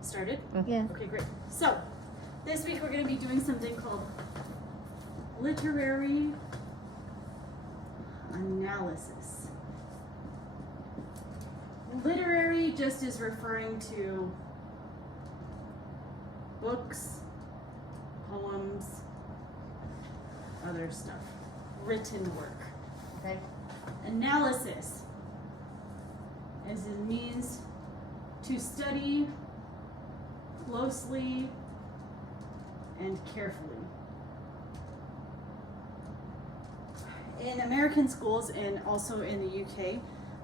Started? Yeah. Okay, great. So, this week we're going to be doing something called literary analysis. Literary just is referring to books, poems, other stuff, written work. Okay. Analysis, as it means to study closely and carefully. In American schools and also in the UK,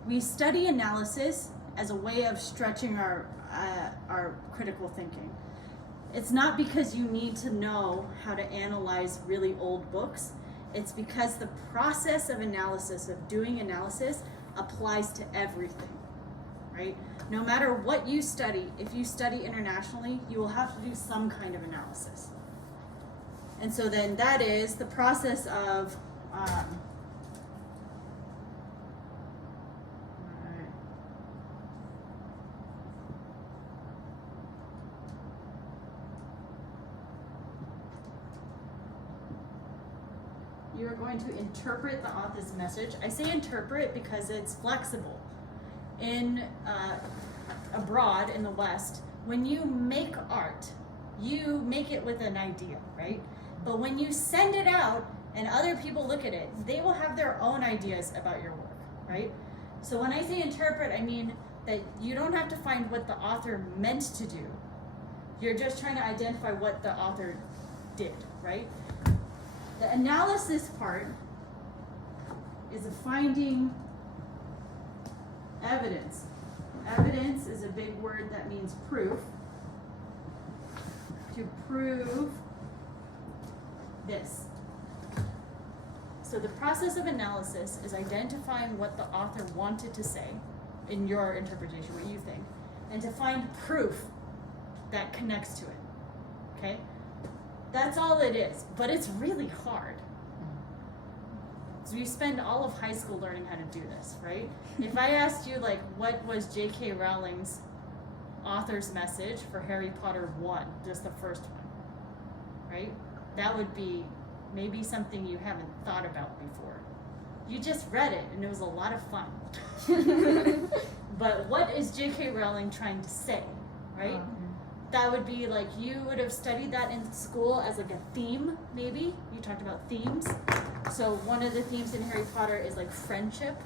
we study analysis as a way of stretching our critical thinking. It's not because you need to know how to analyze really old books. It's because the process of analysis, of doing analysis, applies to everything, right? No matter what you study, if you study internationally, you will have to do some kind of analysis. And so then that is the process of you are going to interpret the author's message. I say interpret because it's flexible. In abroad in the West, when you make art, you make it with an idea, right? But when you send it out and other people look at it, they will have their own ideas about your work, right? So when I say interpret, I mean that you don't have to find what the author meant to do. You're just trying to identify what the author did, right? The analysis part is a finding evidence. Evidence is a big word that means proof. To prove this. So the process of analysis is identifying what the author wanted to say in your interpretation, what you think, and to find proof that connects to it. Okay? That's all it is, but it's really hard. So we spend all of high school learning how to do this, right? If I asked you, like, what was J.K. Rowling's author's message for Harry Potter 1, just the first one, right? That would be maybe something you haven't thought about before. You just read it, and it was a lot of fun. But what is J.K. Rowling trying to say, right? That would be like, you would have studied that in school as like a theme, maybe. You talked about themes. So one of the themes in Harry Potter is like friendship.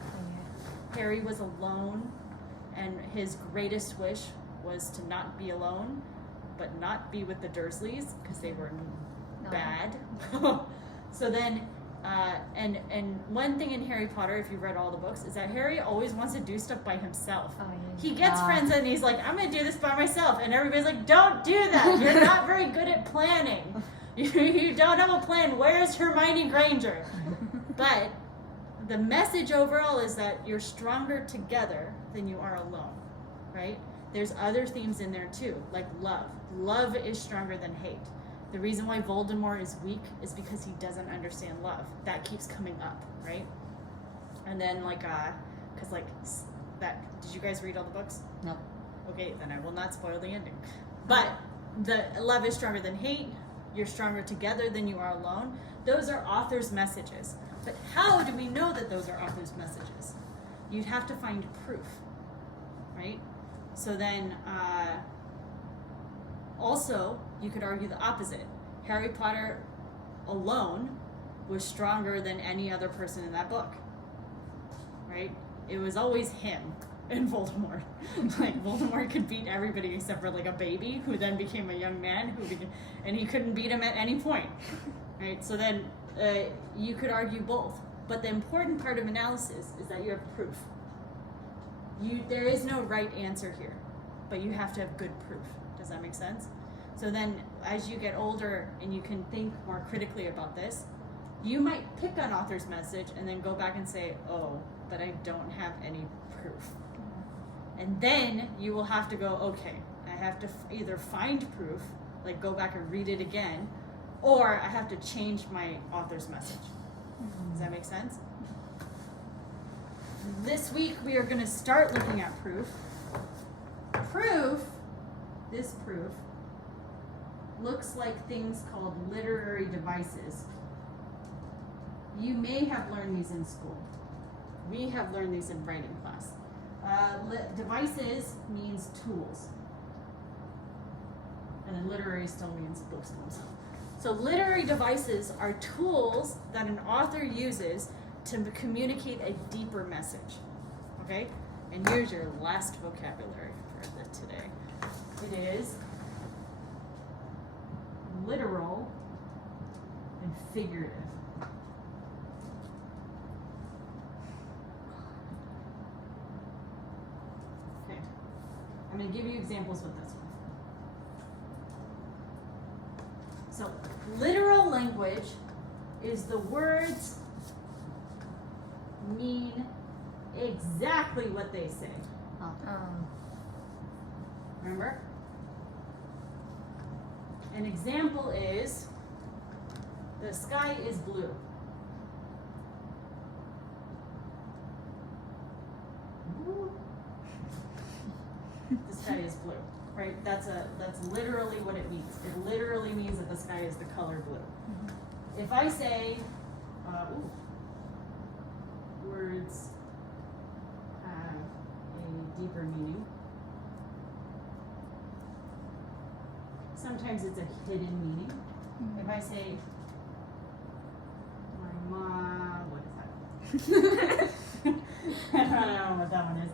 Harry was alone, and his greatest wish was to not be alone, but not be with the Dursleys, because they were bad. So then, and one thing in Harry Potter, if you've read all the books, is that Harry always wants to do stuff by himself. He gets friends and he's like, I'm going to do this by myself. And everybody's like, don't do that. You're not very good at planning. You don't have a plan. Where's Hermione Granger? But the message overall is that you're stronger together than you are alone, right? There's other themes in there too, like love. Love is stronger than hate. The reason why Voldemort is weak is because he doesn't understand love. That keeps coming up, right? And then like, cause like that, did you guys read all the books? No. Okay, then I will not spoil the ending. But the love is stronger than hate. You're stronger together than you are alone. Those are authors' messages. But how do we know that those are authors' messages? You'd have to find proof, right? So then, also, you could argue the opposite. Harry Potter alone was stronger than any other person in that book, right? It was always him and Voldemort. Like, Voldemort could beat everybody except for like a baby who then became a young man and he couldn't beat him at any point, right? So then you could argue both. But the important part of analysis is that you have proof. There is no right answer here, but you have to have good proof. Does that make sense? So then as you get older and you can think more critically about this, you might pick an author's message and then go back and say, oh, but I don't have any proof. And then you will have to go, okay, I have to either find proof, like go back and read it again, or I have to change my author's message. Does that make sense? This week we are going to start looking at proof. Proof this proof looks like things called literary devices. You may have learned these in school. We have learned these in writing class. Devices means tools. And then literary still means books themselves. So literary devices are tools that an author uses to communicate a deeper message. Okay? And here's your last vocabulary for today. It is literal and figurative. Okay. I'm going to give you examples with this one. So, literal language is the words mean exactly what they say. Remember? An example is, the sky is blue. The sky is blue, right? That's literally what it means. It literally means that the sky is the color blue. Mm-hmm. If I say, words have a deeper meaning. Sometimes it's a hidden meaning. Mm-hmm. If I say, my mom, what is that? I don't know what that one is.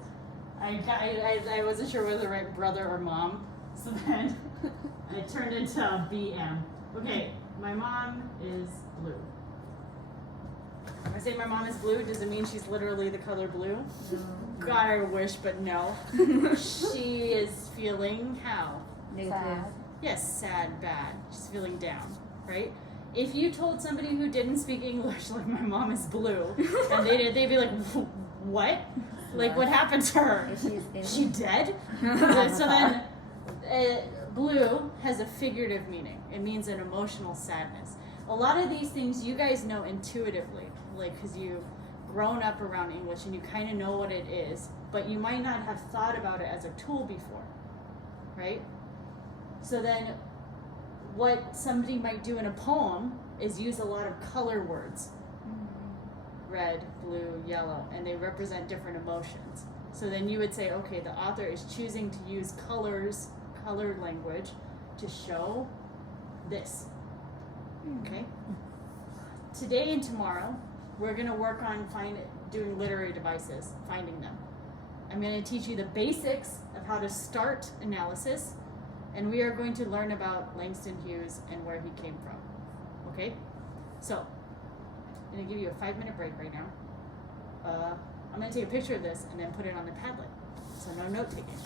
I wasn't sure whether right brother or mom, so then it turned into BM. Okay, my mom is blue. If I say my mom is blue, does it mean she's literally the color blue? No. God, I wish, but no. She is feeling how? Sad. Yes, sad, bad. She's feeling down, right? If you told somebody who didn't speak English, like my mom is blue, and they'd be like, what? Like, what happened to her? Is she dead? So then, blue has a figurative meaning. It means an emotional sadness. A lot of these things you guys know intuitively, like, because you've grown up around English and you kind of know what it is, but you might not have thought about it as a tool before, right? So then, what somebody might do in a poem is use a lot of color words. Red, blue, yellow, and they represent different emotions. So then you would say, okay, the author is choosing to use colored language to show this. Okay? Today and tomorrow, we're going to work on doing literary devices, finding them. I'm going to teach you the basics of how to start analysis, and we are going to learn about Langston Hughes and where he came from. Okay? So, I'm going to give you a 5-minute break right now. I'm going to take a picture of this and then put it on the Padlet. So no note taking.